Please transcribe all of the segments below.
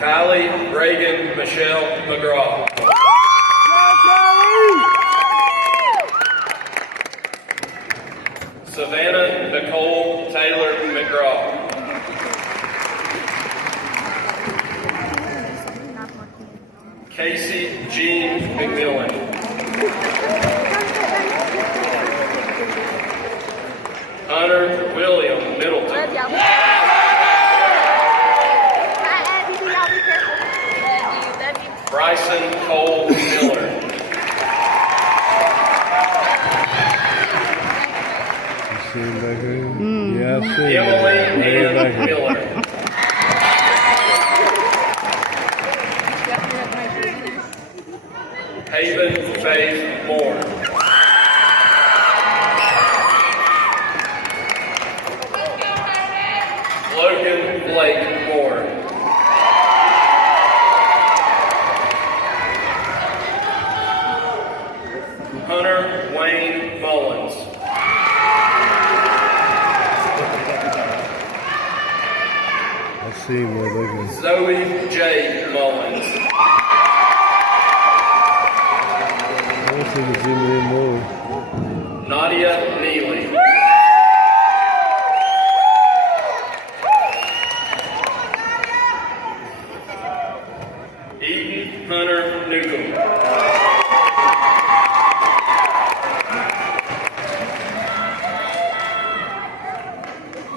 Kylie Reagan Michelle McGraw. Savannah Nicole Taylor McGraw. Casey Jean McMillan. Hunter William Middleton. Bryson Cole Miller. Emily Ann Miller. Haven Faith Moore. Logan Blake Moore. Hunter Wayne Mullins. I see where they're going. Zoe J. Mullins. I want to see the zoom in more. Nadia Neely. Eden Hunter Newcomb.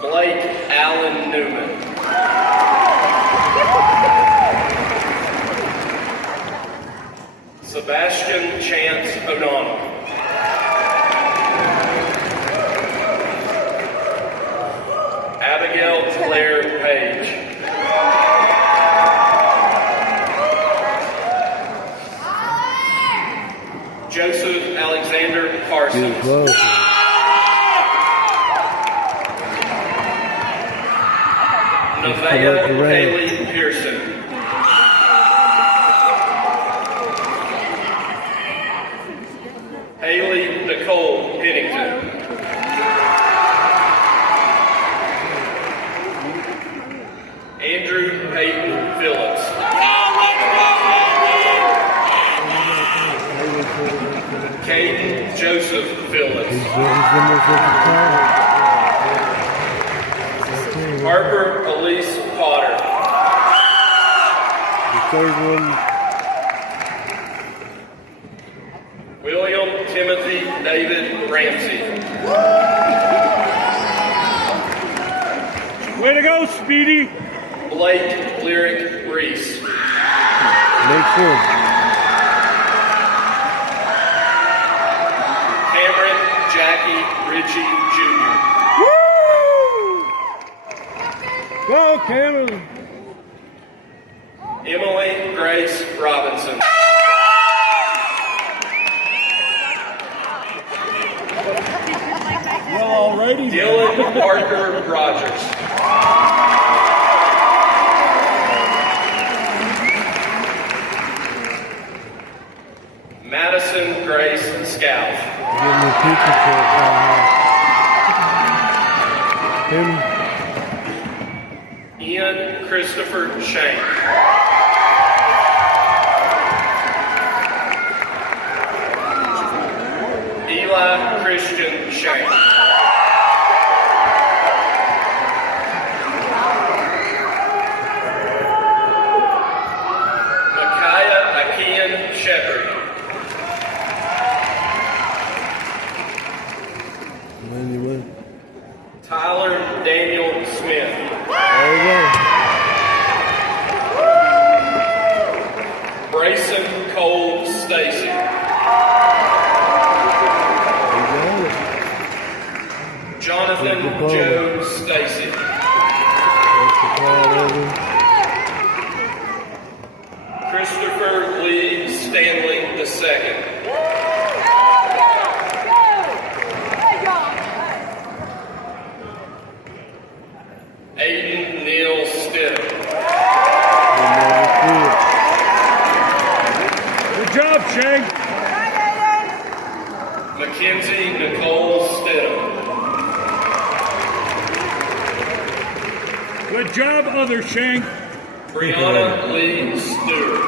Blake Allen Newman. Sebastian Chance O'Donnell. Abigail Claire Page. Joseph Alexander Parsons. Nevaeh Haley Pearson. Haley Nicole Pennington. Andrew Peyton Phillips. Caden Joseph Phillips. Harper Elise Potter. The third one. William Timothy David Ramsey. Way to go, Speedy. Blake Lyric Reese. Next one. Cameron Jackie Ritchie Jr. Woo! Go, Cameron. Emily Grace Robinson. Well, already. Dylan Parker Rogers. Madison Grace Scout. Give me a picture for him. Ian Christopher Shane. Eli Christian Shane. Micaiah Akian Shepherd. Tyler Daniel Smith. There you go. Brayson Cole Stacy. Jonathan Joe Stacy. Christopher Lee Stanley II. Aiden Neal Stidham. Good job, Shank. Mackenzie Nicole Stidham. Good job, other Shank. Brianna Lee Stewart.